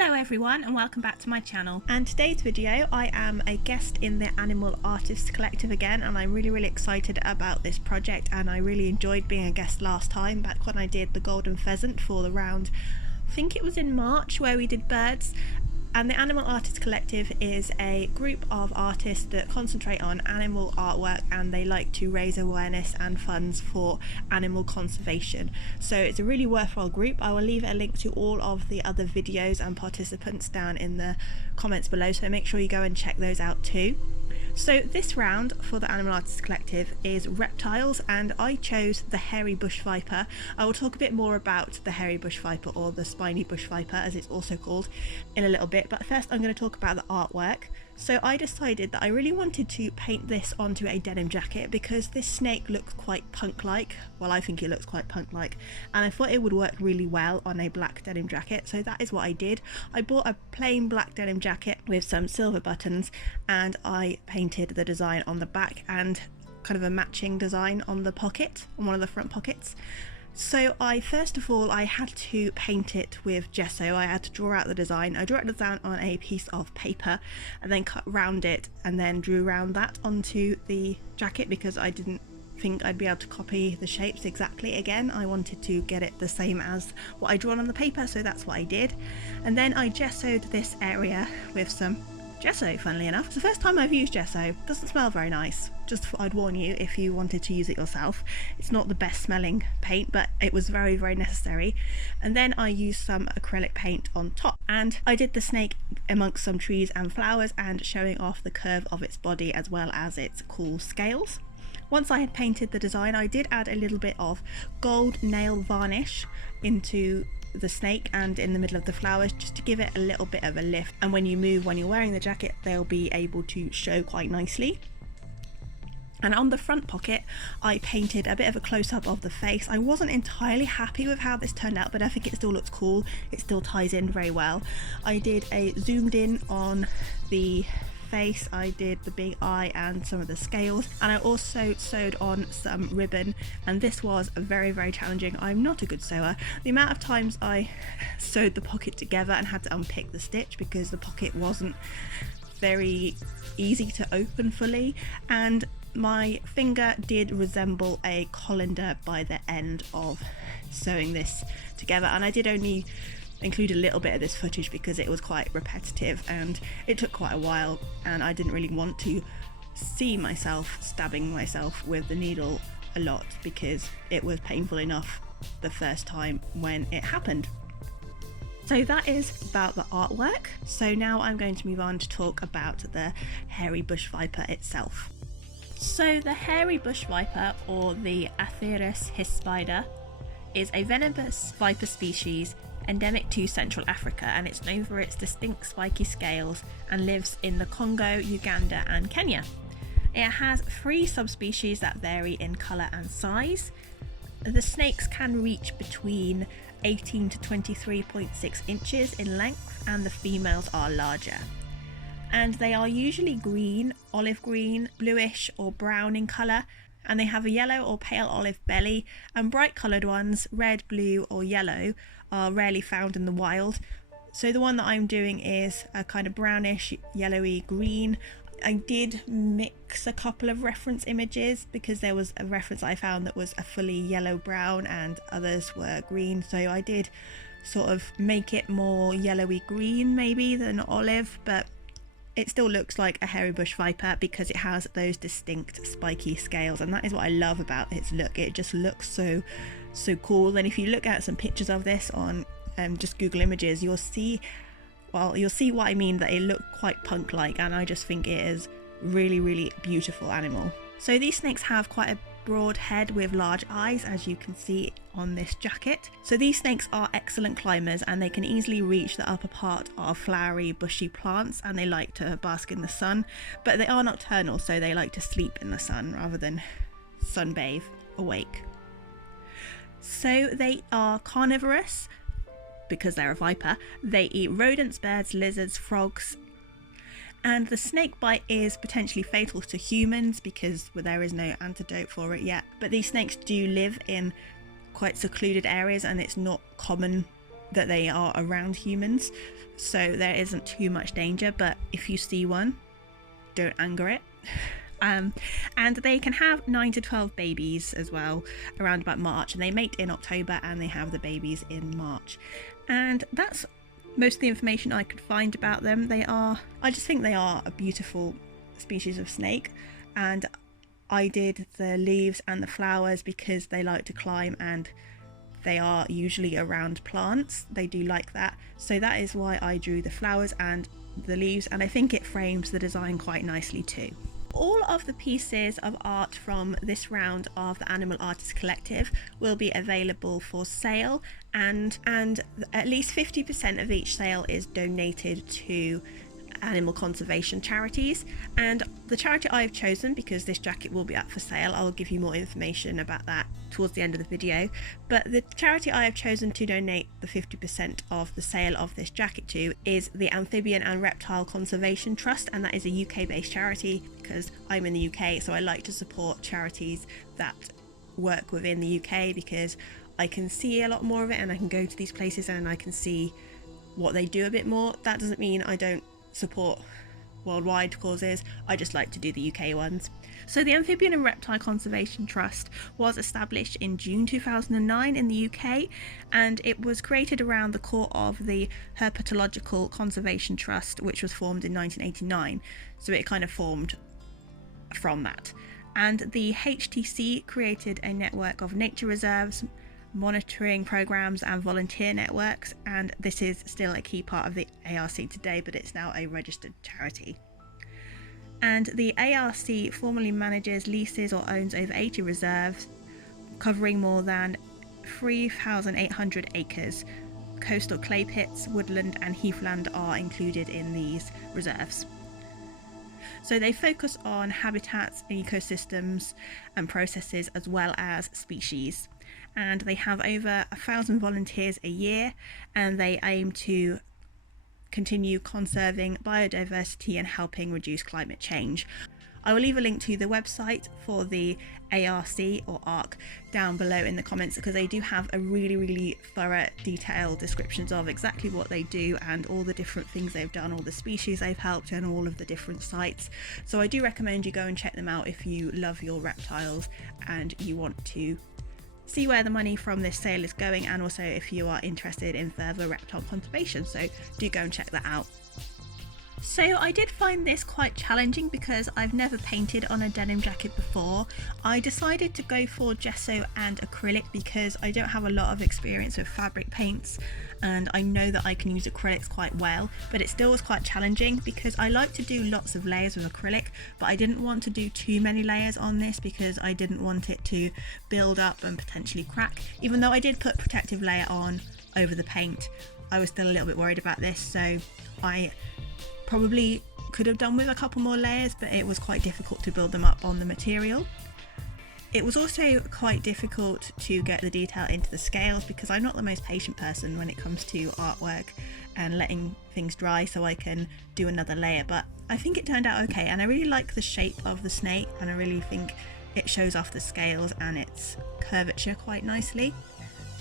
Hello everyone and welcome back to my channel, and today's video I am a guest in the Animal Artists Collective again, and I'm really excited about this project, and I really enjoyed being a guest last time back when I did the golden pheasant for the round. I think it was in March where we did birds. And the Animal Artists Collective is a group of artists that concentrate on animal artwork, and they like to raise awareness and funds for animal conservation. So it's a really worthwhile group. I will leave a link to all of the other videos and participants down in the comments below, so make sure you go and check those out too. So this round for the Animal Artists Collective is reptiles, and I chose the hairy bush viper. I will talk a bit more about the hairy bush viper, or the spiny bush viper as it's also called, in a little bit, but first I'm going to talk about the artwork. So I decided that I really wanted to paint this onto a denim jacket because this snake looks quite punk-like. Well, I think it looks quite punk-like, and I thought it would work really well on a black denim jacket, so that is what I did. I bought a plain black denim jacket with some silver buttons, and I painted the design on the back and kind of a matching design on the pocket, on one of the front pockets. So first of all I had to paint it with gesso. I had to draw out the design. I drew it down on a piece of paper and then cut round it, and then drew around that onto the jacket because I didn't think I'd be able to copy the shapes exactly again. I wanted to get it the same as what I drawn on the paper, so that's what I did. And then I gessoed this area with some gesso, funnily enough. It's the first time I've used gesso. It doesn't smell very nice. Just thought I'd warn you if you wanted to use it yourself. It's not the best smelling paint, but it was very necessary. And then I used some acrylic paint on top, and I did the snake amongst some trees and flowers and showing off the curve of its body as well as its cool scales. Once I had painted the design, I did add a little bit of gold nail varnish into the snake and in the middle of the flowers, just to give it a little bit of a lift, and when you move, when you're wearing the jacket, they'll be able to show quite nicely. And on the front pocket I painted a bit of a close-up of the face. I wasn't entirely happy with how this turned out, but I think it still looks cool. It still ties in very well. I did a zoomed in on the face, I did the big eye and some of the scales, and I also sewed on some ribbon, and this was very challenging. I'm not a good sewer. The amount of times I sewed the pocket together and had to unpick the stitch because the pocket wasn't very easy to open fully, and my finger did resemble a colander by the end of sewing this together, and I did only include a little bit of this footage because it was quite repetitive and it took quite a while, and I didn't really want to see myself stabbing myself with the needle a lot because it was painful enough the first time when it happened. So that is about the artwork. So now I'm going to move on to talk about the hairy bush viper itself. So the hairy bush viper, or the Atheris hispida, is a venomous viper species endemic to Central Africa, and it's known for its distinct spiky scales and lives in the Congo, Uganda and Kenya. It has 3 subspecies that vary in colour and size. The snakes can reach between 18 to 23.6 inches in length, and the females are larger. And they are usually green, olive green, bluish or brown in colour, and they have a yellow or pale olive belly, and bright coloured ones, red, blue or yellow, are rarely found in the wild. So the one that I'm doing is a kind of brownish, yellowy green. I did mix a couple of reference images because there was a reference I found that was a fully yellow brown and others were green, so I did sort of make it more yellowy green maybe than olive, but it still looks like a hairy bush viper because it has those distinct spiky scales, and that is what I love about its look. It just looks so cool. And if you look at some pictures of this on just Google Images, you'll see what I mean, that it looked quite punk-like, and I just think it is really beautiful animal. So these snakes have quite a broad head with large eyes, as you can see on this jacket. So these snakes are excellent climbers, and they can easily reach the upper part of flowery bushy plants, and they like to bask in the sun, but they are nocturnal, so they like to sleep in the sun rather than sunbathe awake. So they are carnivorous because they're a viper. They eat rodents, birds, lizards, frogs, and the snake bite is potentially fatal to humans because there is no antidote for it yet. But these snakes do live in quite secluded areas, and it's not common that they are around humans, so there isn't too much danger. But if you see one, don't anger it. And they can have 9 to 12 babies as well around about March, and they mate in October and they have the babies in March. And that's most of the information I could find about them. I just think they are a beautiful species of snake, and I did the leaves and the flowers because they like to climb and they are usually around plants. They do like that, so that is why I drew the flowers and the leaves, and I think it frames the design quite nicely too. All of the pieces of art from this round of the Animal Artist Collective will be available for sale, and at least 50% of each sale is donated to animal conservation charities. And the charity I've chosen, because this jacket will be up for sale, I'll give you more information about that towards the end of the video, but the charity I have chosen to donate the 50% of the sale of this jacket to is the Amphibian and Reptile Conservation Trust, and that is a UK based charity because I'm in the UK, so I like to support charities that work within the UK because I can see a lot more of it and I can go to these places and I can see what they do a bit more. That doesn't mean I don't support worldwide causes, I just like to do the UK ones. So the Amphibian and Reptile Conservation Trust was established in June 2009 in the UK, and it was created around the core of the Herpetological Conservation Trust, which was formed in 1989, so it kind of formed from that. And the HTC created a network of nature reserves, monitoring programs and volunteer networks, and this is still a key part of the ARC today, but it's now a registered charity. And the ARC formally manages, leases or owns over 80 reserves covering more than 3,800 acres. Coastal clay pits, woodland and heathland are included in these reserves. So they focus on habitats, ecosystems and processes as well as species. And they have over 1,000 volunteers a year, and they aim to continue conserving biodiversity and helping reduce climate change. I will leave a link to the website for the ARC or ARC down below in the comments, because they do have a really thorough detailed descriptions of exactly what they do and all the different things they've done, all the species they've helped and all of the different sites. So I do recommend you go and check them out if you love your reptiles and you want to see where the money from this sale is going, and also if you are interested in further reptile conservation, so do go and check that out. So I did find this quite challenging because I've never painted on a denim jacket before. I decided to go for gesso and acrylic because I don't have a lot of experience with fabric paints, and I know that I can use acrylics quite well, but it still was quite challenging because I like to do lots of layers with acrylic, but I didn't want to do too many layers on this because I didn't want it to build up and potentially crack. Even though I did put protective layer on over the paint, I was still a little bit worried about this, so I probably could have done with a couple more layers, but it was quite difficult to build them up on the material. It was also quite difficult to get the detail into the scales because I'm not the most patient person when it comes to artwork and letting things dry so I can do another layer, but I think it turned out okay, and I really like the shape of the snake and I really think it shows off the scales and its curvature quite nicely.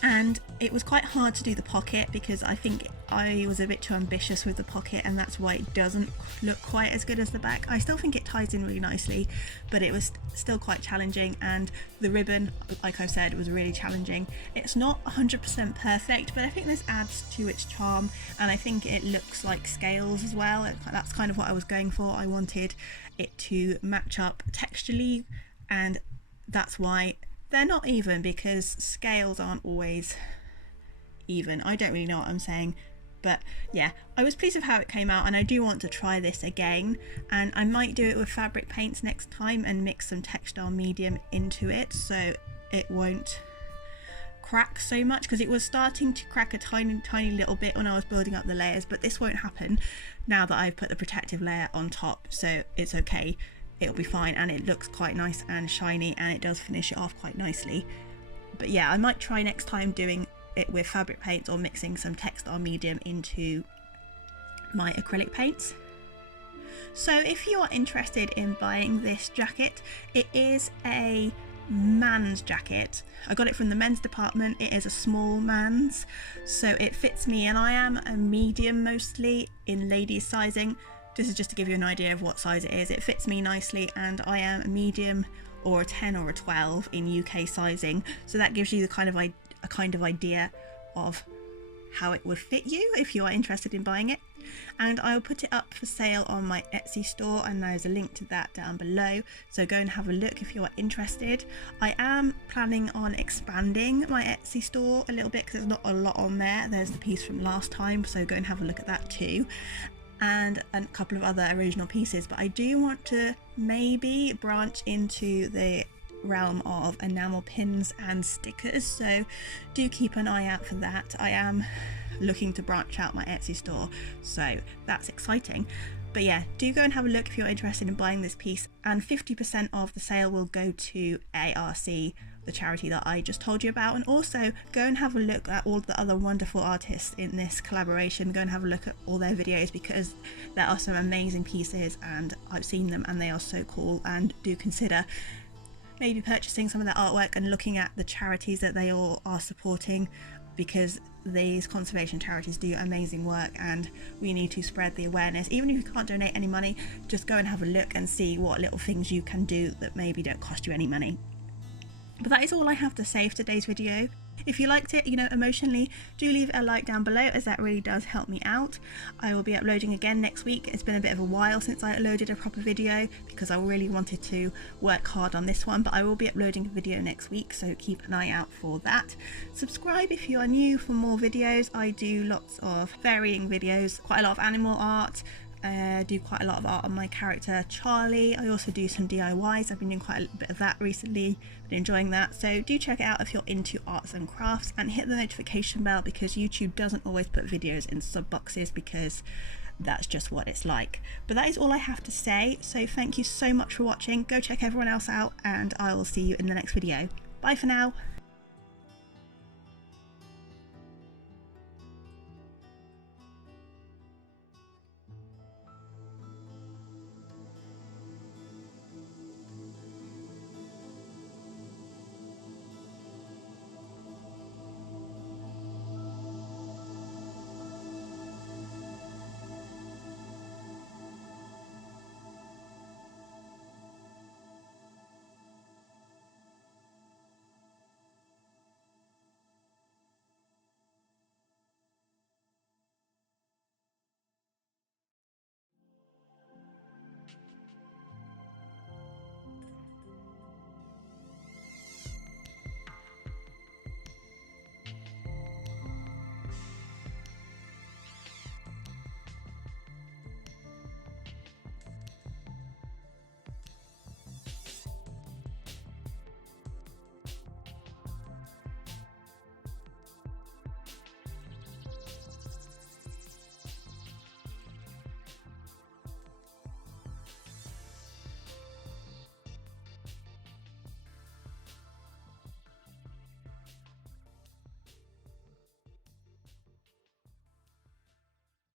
And it was quite hard to do the pocket because I think I was a bit too ambitious with the pocket, and that's why it doesn't look quite as good as the back. I still think it ties in really nicely, but it was still quite challenging, and the ribbon, like I've said, was really challenging. It's not 100% perfect, but I think this adds to its charm, and I think it looks like scales as well. That's kind of what I was going for. I wanted it to match up texturally, and that's why they're not even, because scales aren't always even. I don't really know what I'm saying, but yeah, I was pleased with how it came out, and I do want to try this again, and I might do it with fabric paints next time and mix some textile medium into it so it won't crack so much, because it was starting to crack a tiny little bit when I was building up the layers, but this won't happen now that I've put the protective layer on top, so it's okay. It'll be fine, and it looks quite nice and shiny, and it does finish it off quite nicely. But yeah, I might try next time doing it with fabric paints or mixing some textile medium into my acrylic paints. So if you are interested in buying this jacket, it is a man's jacket. I got it from the men's department. It is a small man's, so it fits me, and I am a medium mostly in ladies sizing. This is just to give you an idea of what size it is. It fits me nicely, and I am a medium or a 10 or a 12 in UK sizing, so that gives you the kind of idea of how it would fit you if you are interested in buying it. And I'll put it up for sale on my Etsy store, and there's a link to that down below, so go and have a look if you are interested. I am planning on expanding my Etsy store a little bit because there's not a lot on there. There's the piece from last time, so go and have a look at that too, and a couple of other original pieces. But I do want to maybe branch into the realm of enamel pins and stickers, so do keep an eye out for that. I am looking to branch out my Etsy store, so that's exciting. But yeah, do go and have a look if you're interested in buying this piece, and 50% of the sale will go to ARC, the charity that I just told you about. And also go and have a look at all the other wonderful artists in this collaboration. Go and have a look at all their videos, because there are some amazing pieces and I've seen them and they are so cool. And do consider maybe purchasing some of their artwork and looking at the charities that they all are supporting, because these conservation charities do amazing work and we need to spread the awareness. Even if you can't donate any money, just go and have a look and see what little things you can do that maybe don't cost you any money. But that is all I have to say for today's video. If you liked it, emotionally, do leave a like down below, as that really does help me out. I will be uploading again next week. It's been a bit of a while since I uploaded a proper video because I really wanted to work hard on this one, but I will be uploading a video next week, so keep an eye out for that. Subscribe if you are new for more videos. I do lots of varying videos, quite a lot of animal art. Do quite a lot of art on my character Charlie. I also do some DIYs. I've been doing quite a bit of that recently, been enjoying that, so do check it out if you're into arts and crafts, and hit the notification bell, because YouTube doesn't always put videos in sub boxes, because that's just what it's like. But that is all I have to say, so thank you so much for watching. Go check everyone else out, and I will see you in the next video. Bye for now.